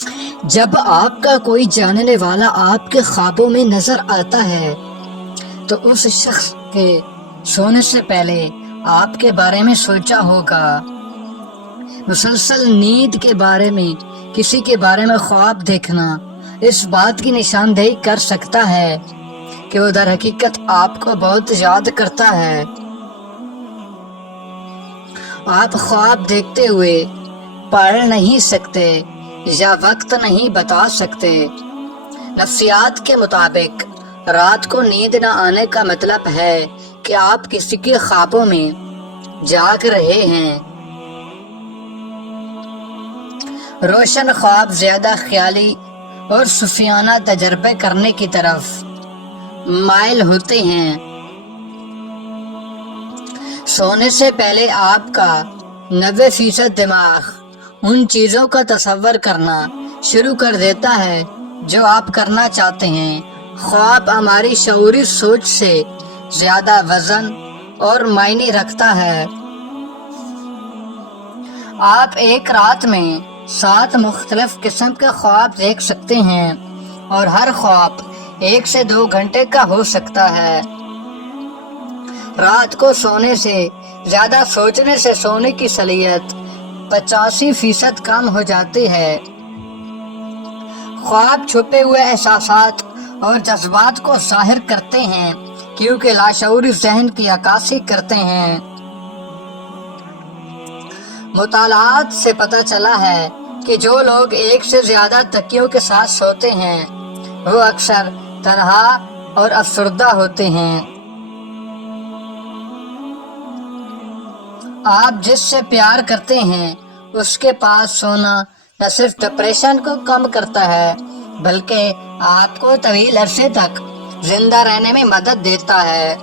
جب آپ کا کوئی جاننے والا آپ کے خوابوں میں نظر آتا ہے تو اس شخص کے سونے سے پہلے آپ کے بارے میں سوچا ہوگا۔ مسلسل نیند کے بارے میں کسی کے بارے میں خواب دیکھنا اس بات کی نشاندہی کر سکتا ہے کہ وہ در حقیقت آپ کو بہت یاد کرتا ہے۔ آپ خواب دیکھتے ہوئے پڑھ نہیں سکتے یا وقت نہیں بتا سکتے۔ نفسیات کے مطابق رات کو نیند نہ آنے کا مطلب ہے کہ آپ کسی کے خوابوں میں جاگ رہے ہیں۔ روشن خواب زیادہ خیالی اور صوفیانہ تجربے کرنے کی طرف مائل ہوتے ہیں۔ سونے سے پہلے آپ کا 90% دماغ ان چیزوں کا تصور کرنا شروع کر دیتا ہے جو آپ کرنا چاہتے ہیں۔ خواب ہماری شعوری سوچ سے زیادہ وزن اور معنی رکھتا ہے۔ آپ ایک رات میں 7 مختلف قسم کے خواب دیکھ سکتے ہیں اور ہر خواب 1 سے 2 گھنٹے کا ہو سکتا ہے۔ رات کو سونے سے زیادہ سوچنے سے سونے کی صلاحیت 85% کم ہو جاتی ہے۔ خواب چھپے ہوئے احساسات اور جذبات کو ظاہر کرتے ہیں کیونکہ لاشعوری ذہن کی عکاسی کرتے ہیں۔ مطالعات سے پتہ چلا ہے کہ جو لوگ 1 سے زیادہ تکیوں کے ساتھ سوتے ہیں وہ اکثر تنہا اور افسردہ ہوتے ہیں۔ آپ جس سے پیار کرتے ہیں اس کے پاس سونا نہ صرف ڈپریشن کو کم کرتا ہے بلکہ آپ کو طویل عرصے تک زندہ رہنے میں مدد دیتا ہے۔